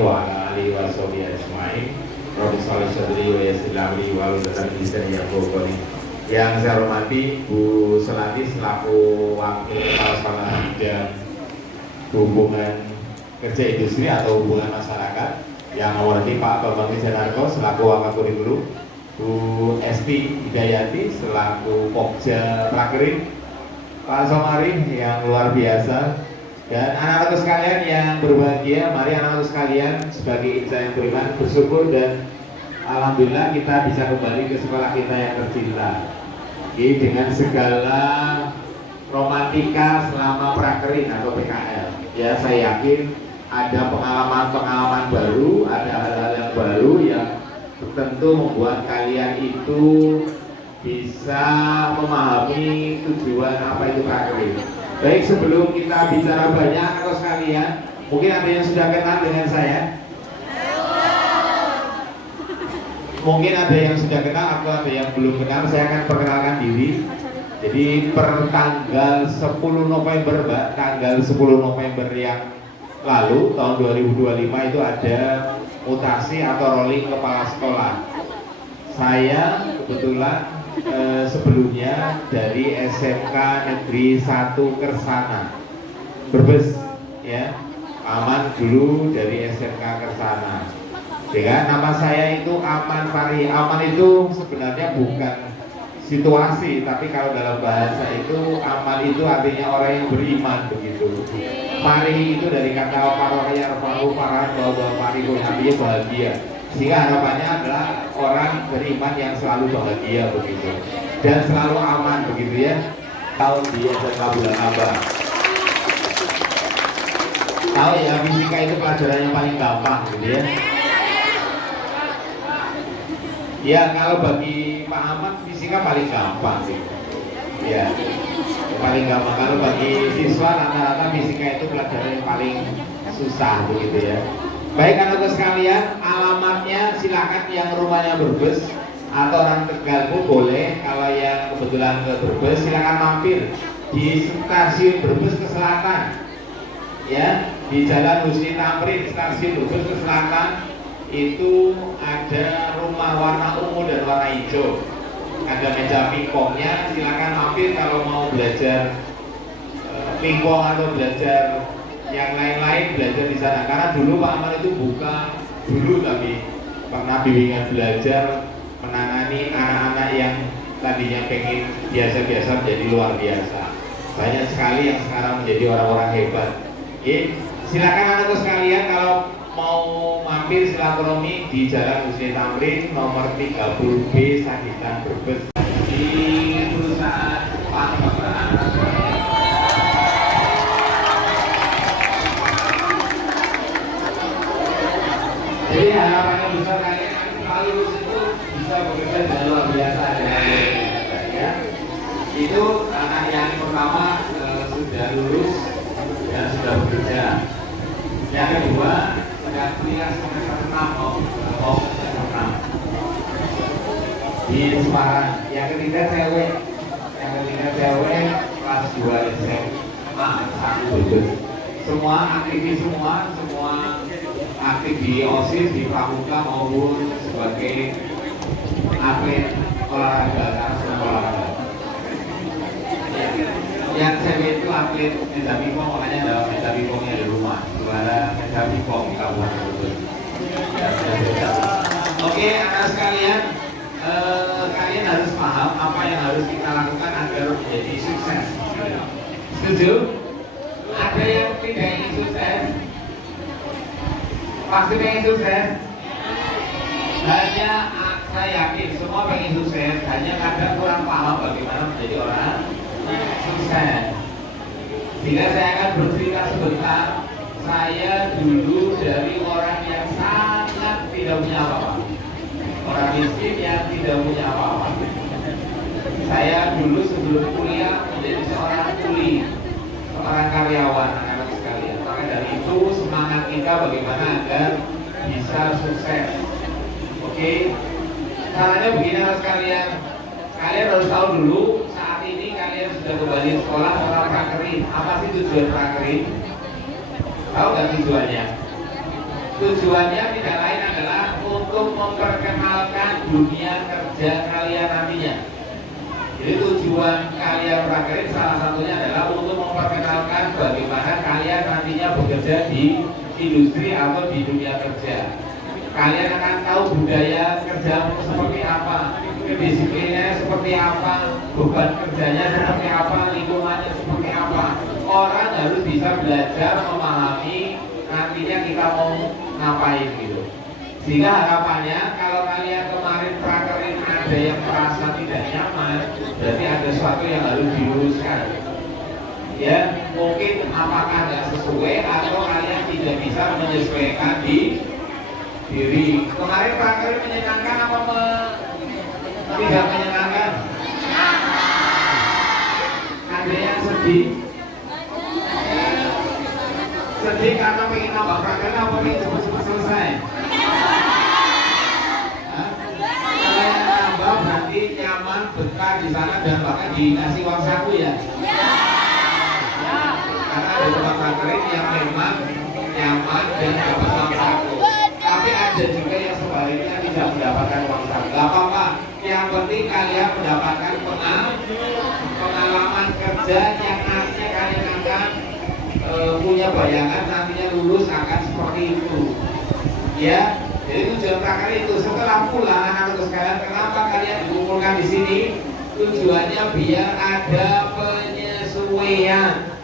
Muhammadin wa ala alihi wa sahbihi ajmain. Rabbi sholli sadri wa yassir amri wa hlul 'uqdatam min lisani yafqahu qawli. Yang saya hormati Bu Selati selaku Wakil Kepala Sekolah Bidang Hubungan Kerja Industri atau Hubungan Masyarakat, yang hormati Pak Bambang Wijanarko selaku Wakakurikulum, Bu Esti Hidayati selaku Pokja Prakerin, Pak Somari yang luar biasa, dan anak-anak sekalian yang berbahagia. Mari anak-anak sekalian sebagai insan yang beriman bersyukur dan alhamdulillah kita bisa kembali ke sekolah kita yang tercinta. Ini dengan segala romantika selama prakerin atau PKL. Ya, saya yakin ada pengalaman-pengalaman baru, ada hal-hal yang baru yang tentu membuat kalian itu bisa memahami tujuan apa itu prakerin. Baik, sebelum kita bicara banyak atau sekalian, mungkin ada yang sudah kenal dengan saya? Mungkin ada yang sudah kenal atau ada yang belum kenal. Saya akan perkenalkan diri. Jadi per tanggal 10 November, Mbak, tanggal 10 November yang lalu tahun 2025 itu ada mutasi atau rolling kepala sekolah. Saya kebetulan sebelumnya dari SMK Negeri 1 Kersana Brebes, ya, Aman dulu dari SMK Kersana. Dengan nama saya itu Aman Fari. Aman itu sebenarnya bukan situasi, tapi kalau dalam bahasa itu aman itu artinya orang yang beriman, begitu. Fari itu dari kata parohya faru farah bahwa fari artinya bahagia. Sehingga harapannya adalah orang beriman yang selalu bahagia, begitu, dan selalu aman, begitu ya. Tahun di SMK Bulan Abang. Tahu ya, fisika itu pelajaran yang paling gampang, gitu ya. Ya, kalau bagi Pak Ahmad fisika paling gampang sih. Ya, paling gampang. Kalau bagi siswa rata-rata fisika itu pelajaran yang paling susah, begitu ya. Baik anak-anak sekalian, alamatnya silakan yang rumahnya Brebes atau orang Tegal pun boleh. Kalau yang kebetulan ke Brebes silakan mampir di stasiun Brebes ke selatan. Ya, di Jalan Husni Tamrin, stasiun Brebes ke selatan itu ada rumah warna ungu dan warna hijau. Ada meja pingpongnya, silakan mampir kalau mau belajar pingpong atau belajar yang lain-lain, belajar di sana. Karena dulu Pak Aman itu tapi pernah bimbingan belajar menangani anak-anak yang tadinya pengen biasa-biasa menjadi luar biasa. Banyak sekali yang sekarang menjadi orang-orang hebat. Oke, silakan anak-anak sekalian kalau mau mampir silaturahmi di Jalan Husni Tamrin nomor 30B Sagitan Brebes di perusahaan Pak Bapak. Jadi harapannya besar kalian kalau lulus itu bisa bekerja dengan luar biasa dengan ya. Itu anak yang pertama sudah lulus dan sudah bekerja. Yang kedua sedang kuliah semester 6 di Semarang. Yang ketiga cewek kelas 2 SMA 1 Brebes. Semua aktivis semua aktif di OSIS, di pramuka maupun sebagai atlet olahraga atau olahraga. Yang cewek itu atlet meja pingpong, makanya ada meja pingpongnya di rumah. Juara meja pingpong di Kabupaten Brebes. Oke, anak sekalian, kalian harus paham apa yang harus kita lakukan agar menjadi sukses. Setuju? Ada yang tidak ingin sukses? Pasti pengen sukses. Hanya saya yakin semua pengen sukses, hanya kadang kurang paham bagaimana menjadi orang sukses. Sehingga saya akan bercerita sebentar. Saya dulu dari orang yang sangat tidak punya apa-apa, orang miskin yang tidak punya apa-apa. Saya dulu sebelum kuliah menjadi seorang kuli, seorang karyawan, anak-anak sekalian. Maka dari itu semangat kita bagaimana agar bisa sukses. Oke, caranya begini anak sekalian. Kalian harus tahu dulu saat ini kalian sudah kembali sekolah sekolah prakerin. Apa sih tujuan prakerin? Tahu nggak tujuannya? Tujuannya tidak lain adalah untuk memperkenalkan dunia kerja kalian nantinya. Jadi tujuan kalian prakerja salah satunya adalah untuk memperkenalkan bagaimana kalian nantinya bekerja di industri atau di dunia kerja. Kalian akan tahu budaya kerja seperti apa, kedisiplinnya seperti apa, beban kerjanya seperti apa, lingkungannya seperti apa. Orang harus bisa belajar memahami nantinya kita mau ngapain gitu. Sehingga harapannya kalau kalian kemarin prakerin ada yang merasa tidak nyaman, berarti ada sesuatu yang harus diluruskan. Ya, mungkin apakah nggak sesuai atau kalian tidak bisa menyesuaikan di diri. Kemarin prakerin menyenangkan apa tidak menyenangkan? Ada yang sedih? Sedih karena pengen nambah prakerin apa pengen cepat-cepat selesai? Kalau yang nambah berarti nyaman, betah di sana dan bahkan dikasih uang saku ya? Karena ada tempat prakerin yang memang nyaman dan dapat uang saku. Tapi ada juga yang sebaliknya tidak mendapatkan uang saku. Gak apa-apa. Yang penting kalian mendapatkan pengalaman kerja yang nantinya kalian akan punya bayangan nantinya lulus akan seperti itu. Ya, jadi tujuan prakerja itu. Setelah pulang anak-anak sekalian, kenapa kalian dikumpulkan di sini? Tujuannya biar ada penyesuaian.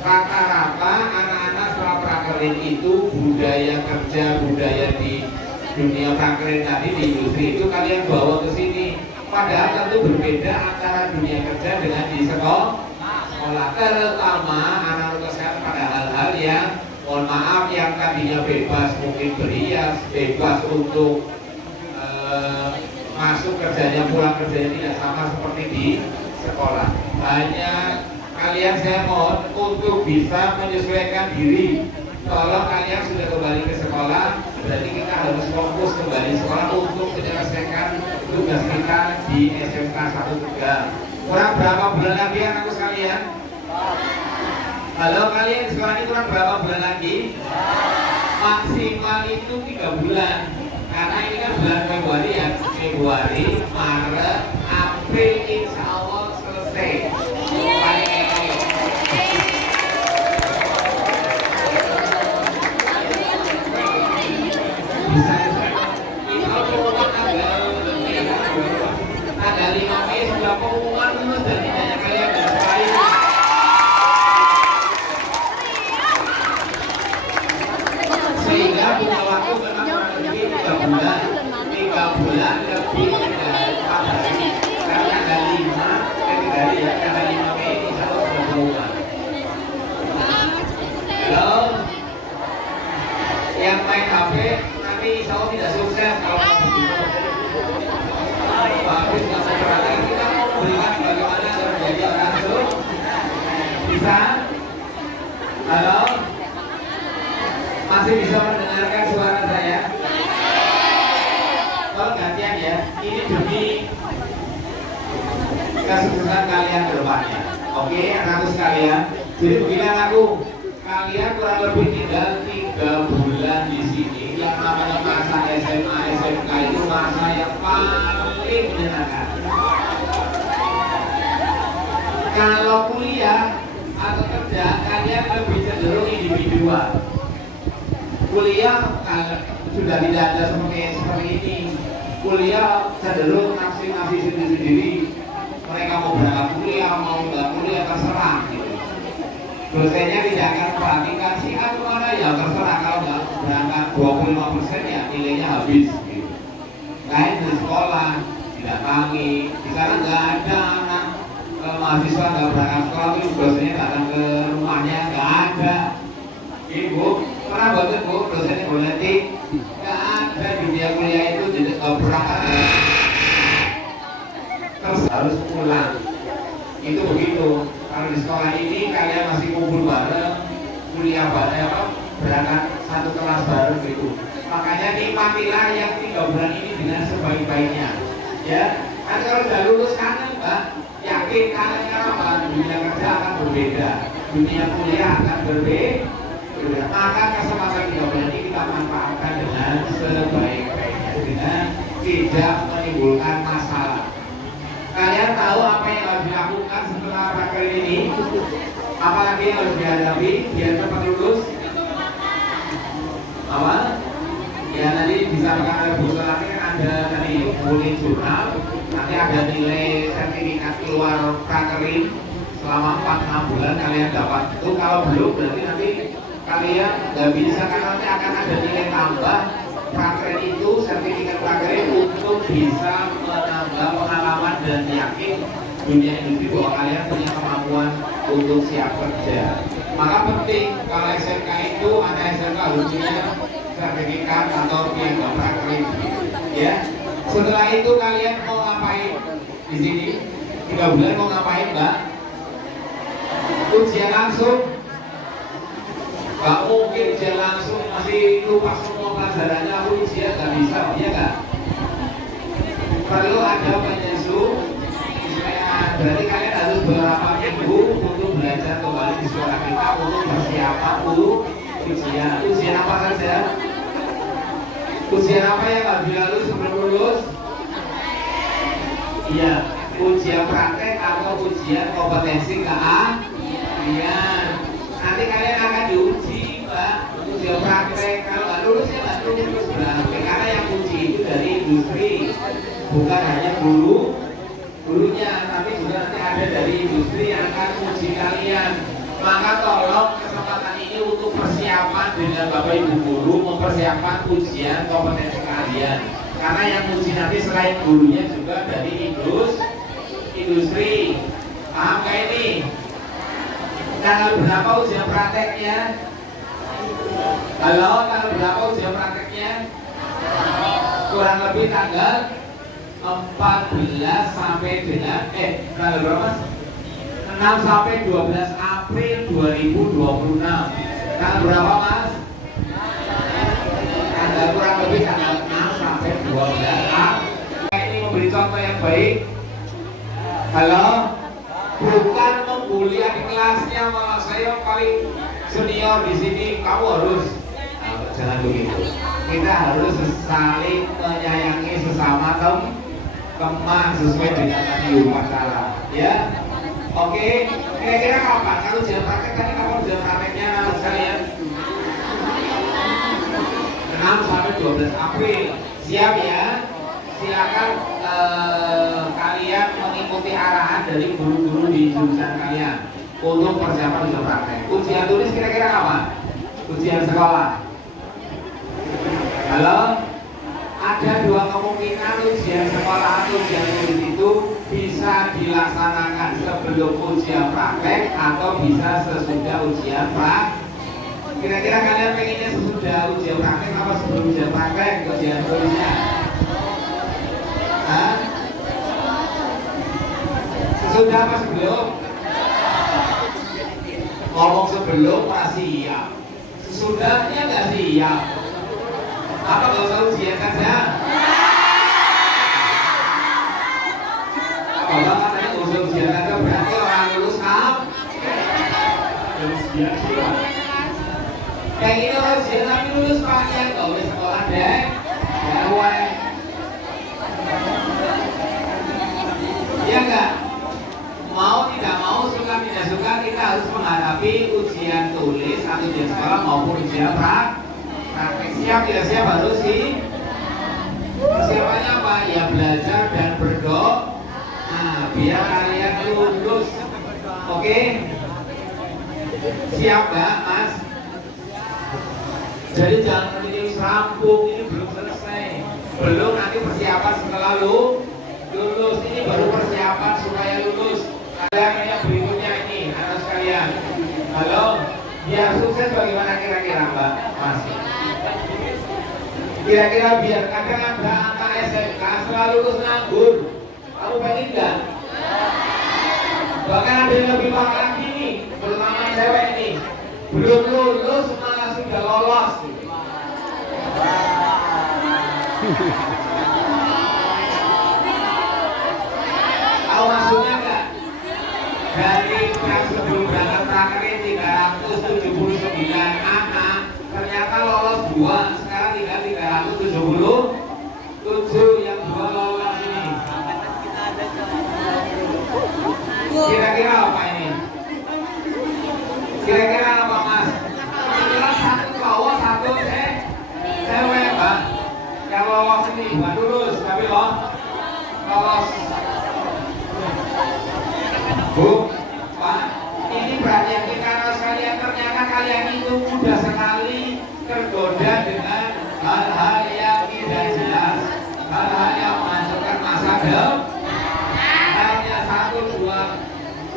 Rata-rata anak-anak setelah prakerja itu budaya kerja, budaya di dunia prakerja tadi di industri itu kalian bawa ke sini. Padahal tentu berbeda antara dunia kerja dengan di sekolah. Terutama anak-anak sekarang pada hal-hal yang mohon maaf yang tadinya bebas mungkin berhias, bebas untuk masuk kerjanya, pulang kerjanya tidak sama seperti di sekolah. Hanya kalian saya mohon untuk bisa menyesuaikan diri. Kalau kalian sudah kembali ke sekolah, berarti kita harus fokus kembali sekolah untuk menyelesaikan tugas kita di SMK 1 Tegal. Kurang berapa bulan lagi anakku sekalian? Halo, kalian di sekolah ini kurang berapa bulan lagi? Maksimal itu 3 bulan. Karena ini kan bulan Februari ya, Februari, Maret, April, insya Allah selesai. Bisa ini kalau pengumuman tanggal 5 Mei sudah pengumuman lulus dan tidaknya kalian selesai. Sehingga punya waktu memang kurang lebih 3 bulan lebih dari 4 hari. Karena tanggal 5 Mei insya Allah sudah pengumuman. Halo, yang main HP nanti insya Allah tidak sukses kalau begitu. Habis nggak mau perhatian, kita mau memberikan bagaimana terjadi orang itu. Bisa? Halo? Masih bisa mendengarkan suara saya? Tolong gantian ya. Ini demi kesuksesan kalian ke depannya. Oke, anakku sekalian. Jadi begini anakku, kalian kurang lebih tinggal 3 bulan di sini. Yang namanya masa SMA, SMK itu masa yang paling menyenangkan. Kalau kuliah atau kerja, kalian lebih cenderung individual. Kuliah sudah tidak ada seperti ini. Kuliah cenderung nafsi sendiri-sendiri. Mereka mau berangkat kuliah, mau nggak kuliah terserah. Gitu. Dosennya tidak akan perhatikan si A kemana ya terserah, kalau nggak berangkat 25% ya nilainya habis. Gitu. Lain di sekolah didatangi, di sana nggak ada anak mahasiswa nggak berangkat sekolah itu dosennya datang ke rumahnya nggak ada. Ibu pernah banget bu dosennya boleh nggak ada. Dunia kuliah itu jadi berangkat terus harus pulang. Itu begitu. Kalau di sekolah ini kalian masih kumpul bareng, kuliah bareng, berangkat satu kelas bareng gitu. Makanya nikmatilah yang 3 bulan ini dengan sebaik-baiknya. Ya, kan kalau sudah lulus kan mbak, yakin kalian apa? Dunia kerja akan berbeda, dunia kuliah akan berbeda. Maka kesempatan 3 bulan ini kita manfaatkan dengan sebaik-baiknya, dengan tidak menimbulkan masalah. Kalian tahu apa yang harus dilakukan setelah praker ini? Apalagi yang harus dihadapi biar cepat lulus? Apa? Ya nanti disampaikan oleh Bu Solani kan ada tadi mulai jurnal, nanti ada nilai sertifikat keluar prakerin selama 4-6 bulan kalian dapat. Itu kalau belum berarti nanti kalian nggak bisa, karena nanti akan ada nilai tambah prakerin itu, sertifikat prakerin untuk bisa menambah pengalaman dan yakin dunia industri bahwa kalian punya kemampuan untuk siap kerja. Maka penting kalau SMK itu ada SMK harus punya sertifikat atau piagam prakerin, ya. Setelah itu kalian mau ngapain di sini? 3 bulan mau ngapain, Mbak? Ujian langsung? Gak mungkin ujian langsung masih lupa semua pelajarannya, aku ujian gak bisa, ya gak? Perlu ada penyesu, berarti kalian harus beberapa minggu untuk belajar kembali di sekolah kita untuk persiapan ujian. Ujian apa saja? Ujian apa yang harus dilalui sebelum lulus? Iya, ujian praktek atau ujian kompetensi keahlian. Nanti kalian akan diuji, Mbak, ujian praktek. Kalau nggak lulus ya nggak lulus berarti, karena yang uji itu dari industri, bukan hanya gurunya, tapi juga nanti ada dari industri yang akan uji kalian. Maka tolong kesempatan ini untuk persiapan dengan Bapak Ibu guru, mempersiapkan ujian kompetensi kalian. Karena yang uji nanti selain gurunya juga dari industri. Paham gak ini? Tanggal berapa ujian prakteknya? Halo, tanggal berapa ujian prakteknya? Kurang lebih tanggal 14 sampai dengan tanggal berapa, Mas? 6 sampai 12 April 2026. Tanggal berapa, Mas? Tanggal kurang lebih tanggal 6 sampai 12 April. Ini memberi contoh yang baik. Halo? Bukan membuli adik kelasnya, malah saya paling senior di sini, kamu harus jangan begitu. Kita harus saling menyayangi sesama teman sesuai dengan tadi upacara, ya. Oke, kira-kira kapan? Kalau ujian praktek tadi kapan ujian prakteknya sekalian? 6 sampai 12 April. Siap ya? Silakan kalian mengikuti arahan dari guru-guru di jurusan kalian untuk persiapan ujian praktek. Ujian tulis kira-kira kapan? Ujian sekolah. Halo? Ada 2 kemungkinan ujian sekolah atau ujian tulis itu bisa dilaksanakan sebelum ujian praktek atau bisa sesudah ujian praktek. Kira-kira kalian pengennya sesudah ujian praktek apa sebelum ujian praktek ujian tulisnya? Hah? Sesudah apa sebelum? Ngomong sebelum masih iya. Sesudahnya nggak siap. Apa nggak usah ujian saja? Kalau katanya nggak usah ujian saja berarti orang lulus ujian sih. Yang ini orang ujian tapi lulus Pak, ya nggak boleh sekolah deh. Ya enggak? Mau tidak mau, suka tidak suka, kita harus menghadapi ujian tulis atau ujian sekolah maupun ujian praktek. Siap tidak siap harus sih. Persiapannya apa? Ya belajar dan berdoa. Nah, biar kalian lulus. Oke? Siap nggak, Mas? Jadi jangan ini rampung, ini belum selesai. Belum nanti persiapan setelah lulus. Ini baru persiapan supaya lulus. Ada yang berikutnya ini, anak sekalian. Halo, biar sukses bagaimana kira-kira, Mbak? Mas? Kira-kira biar kadang ada anak SMK selalu lulus nganggur. Kamu pengen nggak? Bahkan ada yang lebih parah lagi nih, terutama cewek nih. Belum lulus malah sudah lolos. Tahu maksudnya nggak? Dari sebelum berangkat prakerja 379 anak, ternyata lolos 2, sekarang tinggal 377 yang 2 lolos ini. Kira-kira apa ini? Kira-kira apa Mas? Kira-kira satu cowok, satu cewek Pak. Yang lolos ini bukan lulus, tapi lolos. Bu, Pak, ini berarti karena sekalian ternyata kalian itu mudah sekali tergoda dengan hal-hal yang tidak jelas, hal-hal yang menghancurkan masa depan. Hanya 1-2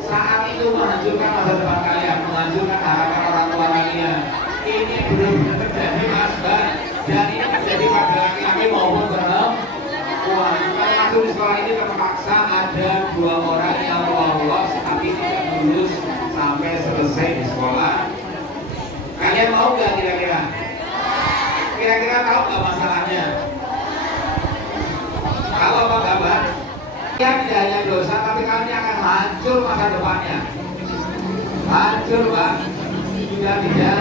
saat itu menghancurkan masa depan kalian, menghancurkan harapan orang tua kalian. Ini benar-benar terjadi Mas Mbak, dan ini terjadi pada laki-laki maupun perempuan. Kalau masuk di sekolah ini terpaksa ada 2 orang yang lolos tapi tidak lulus sampai selesai di sekolah. Kalian mau nggak kira-kira? Kira-kira tahu nggak masalahnya? Tahu apa nggak Mbak? Kalian tidak hanya dosa tapi kalian akan hancur masa depannya. Hancur Mbak. Sudah tidak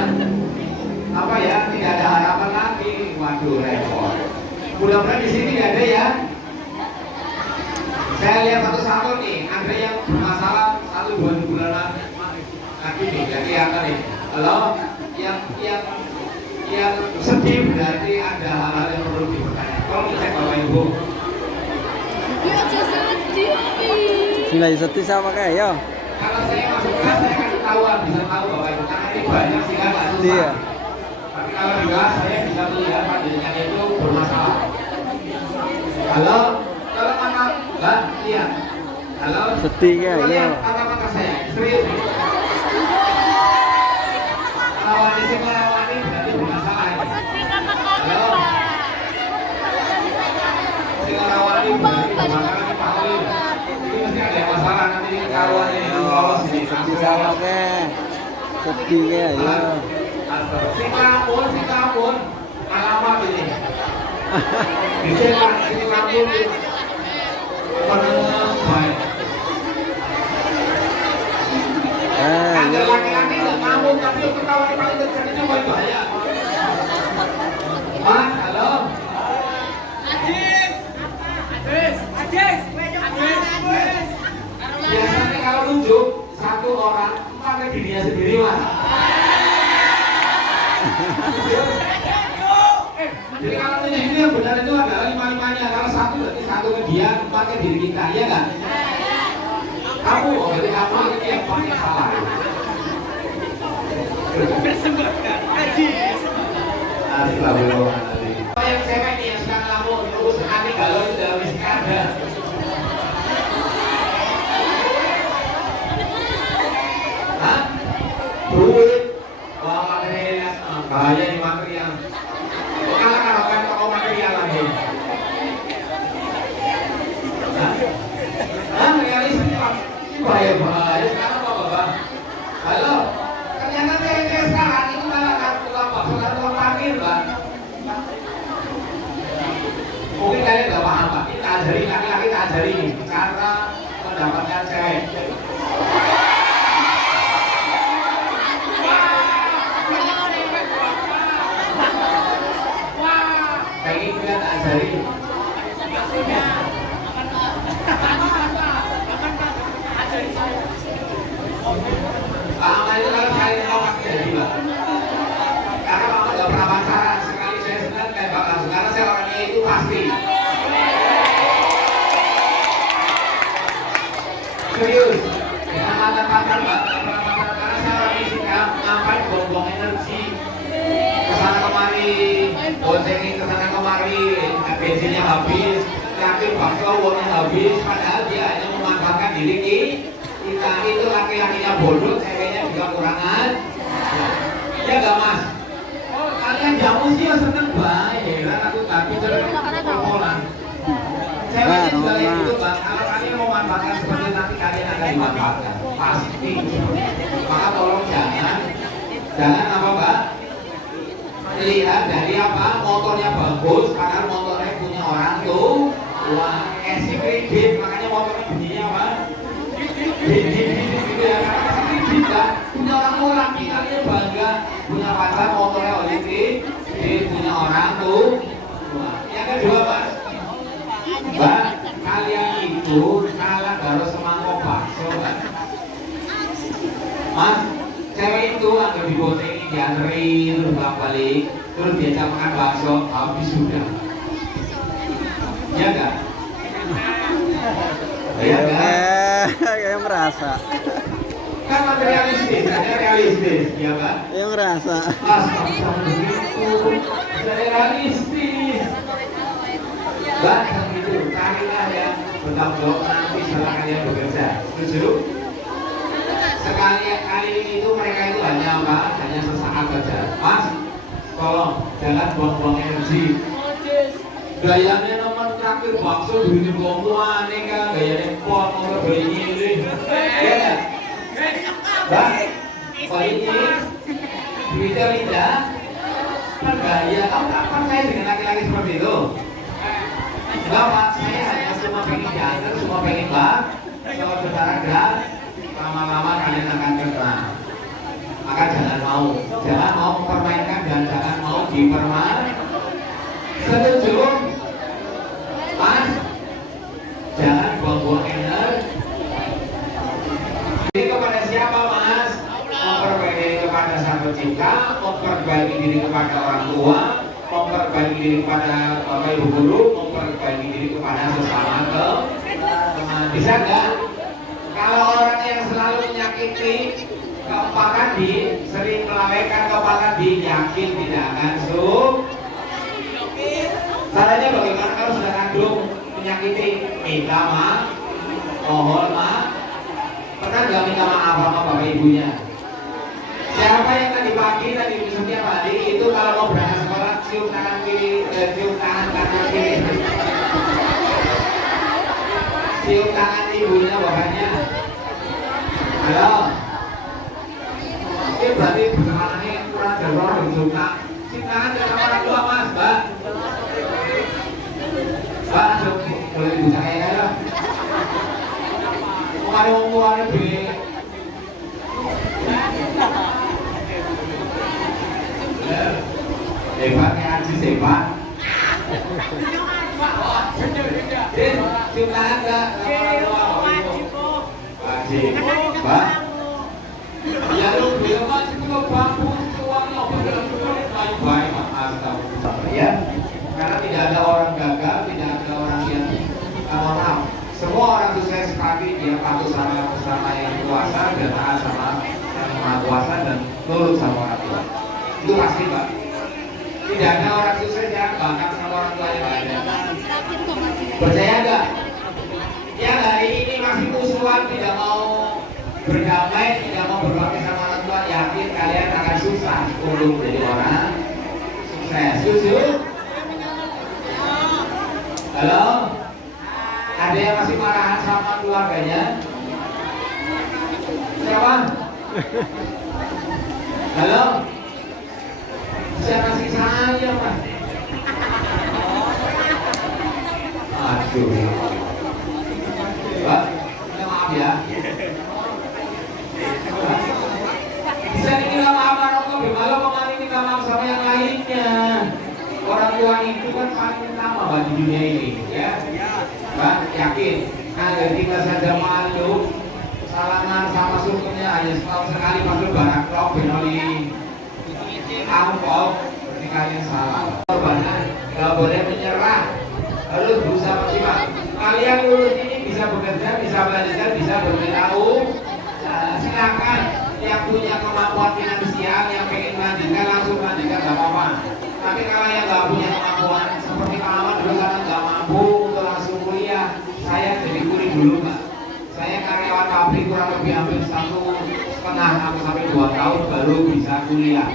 apa ya, tidak ada harapan lagi. Waduh repot. Mudah-mudahan di sini tidak ada ya. Saya lihat satu-satu nih, ada yang bermasalah 1-2 bulan lagi nih, jadi apa nih? Halo, yang sedih berarti ada hal-hal yang perlu dipertanyakan. Tolong dicek Bapak Ibu. Sila sedih sama kayak ya. Kalau saya masuk kelas saya kasih tahu, bisa tahu Bapak Ibu, karena ini banyak sehingga nggak susah. Iya. Tapi kalau di kelas saya bisa melihat panjangnya itu bermasalah. Halo, kalau mana Mbak lihat? Halo. Sedih ya. Lihat kata-kata saya, serius. Rawani sih merawani berarti bermasalah. Halo. Si merawani berarti bermasalah ini Pak Oli. Ini mesti ada masalah nanti karuan ini lolos ini. Sedih sama kayak. Sedih ya. Si kampun, alamat ini. Bisa Pak, si kampun penuh baik. Ada laki-laki nggak ngomong tapi yang ketawa di paling dekat itu bahaya. Mas, halo. Ajis. Biasanya kalau nunjuk 1 orang pakai dirinya sendiri Mas. Jadi kalau ini yang benar itu adalah 5-5-nya. Kalau 1 berarti 1 ke dia, 4 ke diri kita, ya kan? Kamu, berarti kamu ini yang paling salah. Bersembahkan, Ajis. Astagfirullahaladzim. Yang cewek nih yang suka ngelamun, terus sekali galau itu dalam isi ada. Hah? Duit. Wah, material. Bahaya ini material. Kalau toko material lagi. Hah? Realistis Pak. Bahaya. Sekarang apa Bapak? Halo. Ternyata cewek sekarang itu malah kartu parkir Pak. Mungkin kalian nggak paham Pak. Kita ajari laki-laki, kita ajari cara mendapatkan cewek. Kayak gitu kan ajari. Pak itu kalau saya mau jadi Pak. Karena Pak nggak pernah pacaran, sekali saya senang kayak Pak langsung. Karena saya orangnya itu pasti. Serius. Dengan mantan pacar Pak, nggak pernah pacaran karena saya orangnya suka ngapain buang-buang energi. Kesana kemari, boncengin kesana kemari, bensinnya habis, yakin bakso uangnya habis, padahal dia hanya memanfaatkan diri kita itu laki-lakinya bodoh, ceweknya juga kurangan. Ya nggak Mas? Oh kalian jamu sih ya seneng baik, heran aku tapi terpolan. Ceweknya juga kayak gitu Bang, kalau kalian mau manfaatkan seperti nanti kalian akan dimanfaatkan, pasti. Maka tolong jangan apa Mbak? Lihat dari apa motornya bagus, padahal motornya punya orang tuh wah kasih kredit, makanya motornya bunyinya apa? Gitu ya, Mas, cewek itu agak diboncengin, dianterin, terus balik, terus diajak makan bakso, habis sudah. Iya enggak? Iya enggak? Kayak merasa. Kan materialistis, ada realistis, ya kan? Kayak merasa. Astaga, begitu, saya realistis. Bahkan itu, carilah yang bertanggung jawab nanti setelah kalian bekerja. Setuju? Kali ini itu mereka itu hanya apa? Hanya sesaat saja. Mas, tolong jangan buang-buang energi. Gayanya nomor terakhir bakso duit bomu aneh kan, gayanya pon nomor beli ini. Ya kan? Bah, kali ini duitnya lidah. Kan gaya, kamu kapan saya dengan laki-laki seperti itu? Enggak Pak, saya hanya cuma pengen diantar, cuma pengen bak. Kalau berharga, lama-lama kalian akan kenal. Maka jangan mau mempermainkan dan jangan mau dipermainkan. Setuju? Mas, jangan buang-buang energi. Ini kepada siapa Mas? Memperbaiki diri kepada Sang Pencipta, memperbaiki diri kepada orang tua, memperbaiki diri kepada bapak ibu guru, memperbaiki diri kepada sesama teman. Bisa nggak? Kalau orang yang selalu menyakiti keempat tadi, sering melawaikan keempat tadi, yakin tidak akan caranya bagaimana kalau sudah kandung menyakiti? Minta maaf, mohon maaf. Pernah nggak minta maaf sama bapak ibunya? Siapa yang tadi pagi, tadi setiap hari itu kalau mau berangkat sekolah cium tangan kiri, cium tangan kanan kiri, cium tangan ibunya bapaknya. Halo, ini berarti pertemanannya kurang dari orang suka. Cium tangan dengan orang tua Mas, Mbak. Mbak, langsung boleh bisa kayak ya. Ngomong-ngomong beli. Hebat ya, Aziz hebat. Cium tangan enggak? Wajib. Mbak? Ya lu bilang masih punya bambu, uang lo baik-baik, astagfirullah ya. Karena tidak ada orang gagal, tidak ada orang yang maaf. Semua orang sukses pasti dia patuh sama yang kuasa, dia taat sama yang maha kuasa dan nurut sama orang tua. Itu pasti Pak. Tidak ada orang sukses yang bangga sama orang tua yang ada. Percaya enggak? Yang hari ini masih musuhan, tidak mau berdamai, tidak mau berbakti sama orang tua, yakin kalian akan susah untuk menjadi orang sukses. Setuju? Halo? Ada yang masih marahan sama keluarganya? Siapa? Halo? Bisa kasih saya Pak? Aduh. Pak, minta maaf ya. Bisa diminta maaf Maroko, kalau kemarin minta maaf sama yang lainnya. Orang tua itu kan paling utama Pak di dunia ini, ya. Pak, yakin? Agar kita saja malu salaman sama sukunya hanya setahun sekali masuk barang klok benoli angkol berarti kalian salah. Korbanan nggak boleh menyerah, harus berusaha maksimal. Kalian lulus ini bisa bekerja, bisa belajar, bisa berwirausaha. Silakan yang punya kemampuan finansial yang pengen melanjutkan langsung melanjutkan nggak apa-apa. Tapi kalau yang nggak punya kemampuan seperti pengalaman dulu karena nggak mampu untuk langsung kuliah, saya jadi kuli dulu Pak. Saya karyawan pabrik kurang lebih hampir 1,5 sampai 2 tahun baru bisa kuliah.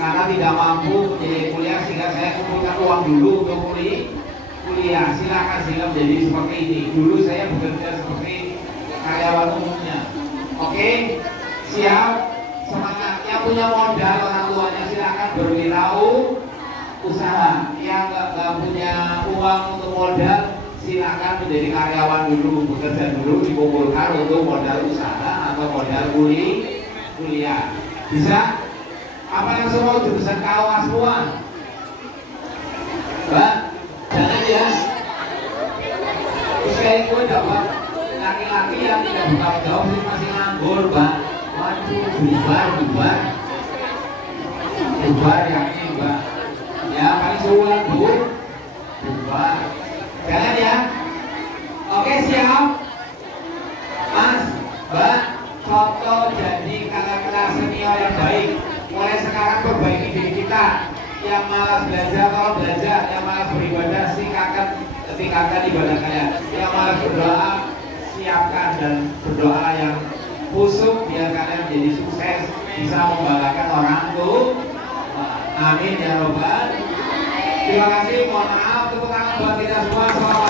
Karena tidak mampu menjadi kuliah sehingga saya kumpulkan uang dulu untuk kuliah. Silakan sehingga menjadi seperti ini. Dulu saya bekerja seperti karyawan umumnya. Oke, siap, semangat. Yang punya modal orang tuanya silakan berwirausaha. Yang nggak punya uang untuk modal silakan menjadi karyawan dulu, bekerja dulu, dikumpulkan untuk modal usaha atau modal kuliah. Bisa? Apa yang semua jurusan KUA semua? Mbak, jangan ya. Terus kayak gue dapat laki-laki yang tidak bertanggung jawab masih nganggur, Mbak. Waduh, bubar. Bubar ya ini Mbak. Ya, paling sulit Bu. Bubar. Jangan ya. Oke, siap. Mas, Mbak, foto jadi kakak-kakak senior yang baik. Mulai sekarang perbaiki diri kita. Yang malas belajar, tolong belajar. Yang malas beribadah, tingkatkan ibadah kalian. Yang malas berdoa, siapkan dan berdoa yang khusyuk biar kalian menjadi sukses, bisa membanggakan orang tua. Amin ya robbal. Terima kasih, mohon maaf, tepuk tangan buat kita semua.